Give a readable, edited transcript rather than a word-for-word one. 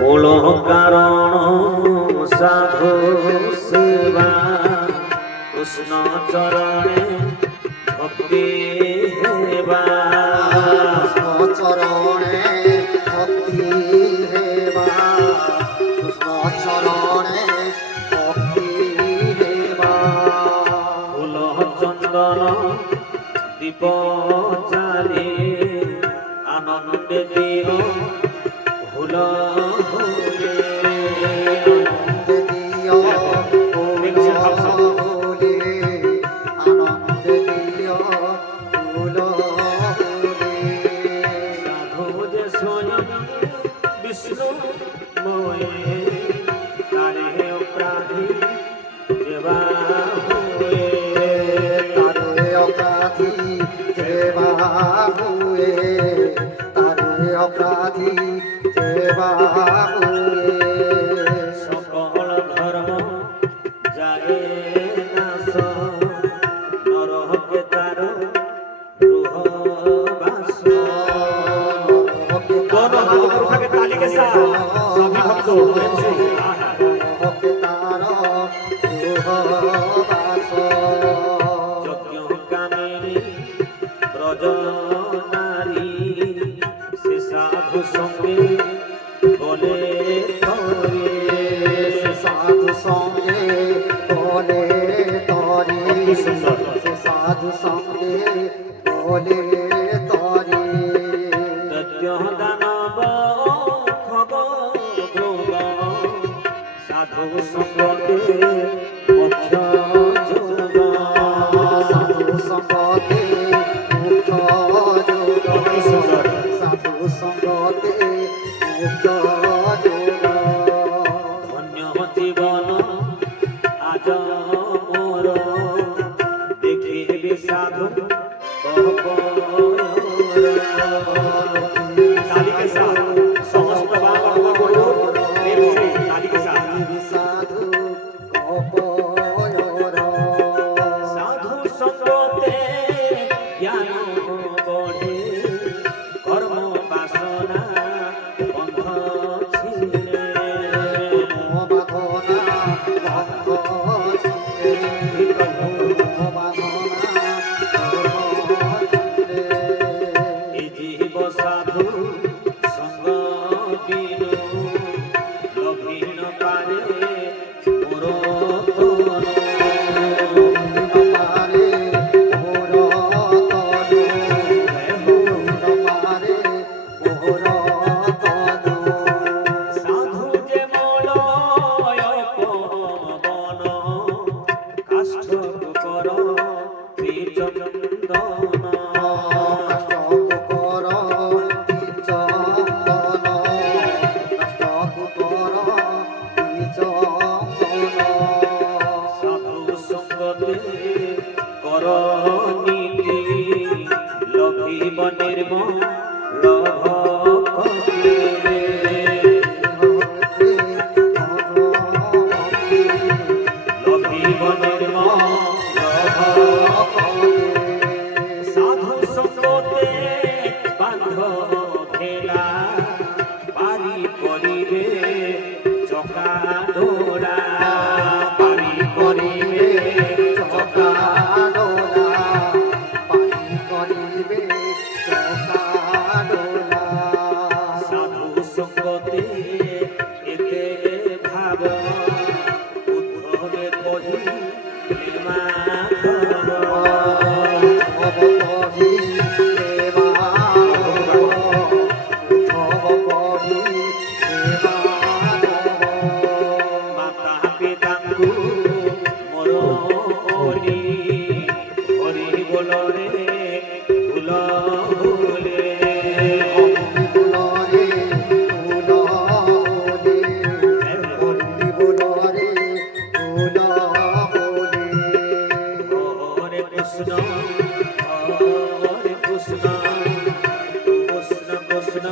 মূল কারণ সাধু সেবা কৃষ্ণ চরণে ভক্তি হেবা চরণে ভক্তি হেবা কৃষ্ণ চরণে ভক্তি হেবা ফুল চন্দন দীপ জালি আনন্দে দিও ভুল বিষ্ণু ময়ে তারে অপরাধী যেবা হুয়ে তারে অপরাধী যেবা হুয়ে তারে অপরাধী যেবা হুয়ে সকল ধর্ম যায় নাশ নরকে তার গৃহ বাস दोनों हाथ ऊपर उठा के ताली के साथ सभी भक्तों प्रेम से यज्ञ कामिनी ब्रज नारी से साधु संगे बोले तोरे साधु संगे बोले तोरे से साधु संगे बोले तोरे दानव खग मृग साधु संगते मोक्ष जोग साधु संगते मोक्ष जोग साधु संगते मोक्ष जोग धन्य जीवन आज मोर देखिबि साधु ताली के साथ समस्त बाबा बोलो प्रेम से ताली के साथ साधु कपयोर साधु संगते ज्ञान बढ़े कर्म वासना बंध छिले बाधना भंग छिले बाधना जीव साधु संग बिनु लभिन पारे मोर तनु पारे मोर तनु पारे मोर तनु साधु जे मलय पवन काष्ठ कर चंदन साधु संगते कर नीति लभिब निर्मल लभिब निर्मल साधु संगते बांध भेला पारी करिबे चका डोरा पारी करिबे चका डोला पारी करिबे चका डोला साधु संगते एते भाव उद्धवे कहि प्रेमा माता पिताଙ୍କୁ ମୋର ଓଲି ହରି ବୋଲ ରେ ଭୁଲ ଭୁଲେ हरे कृष्ण कृष्ण कृष्ण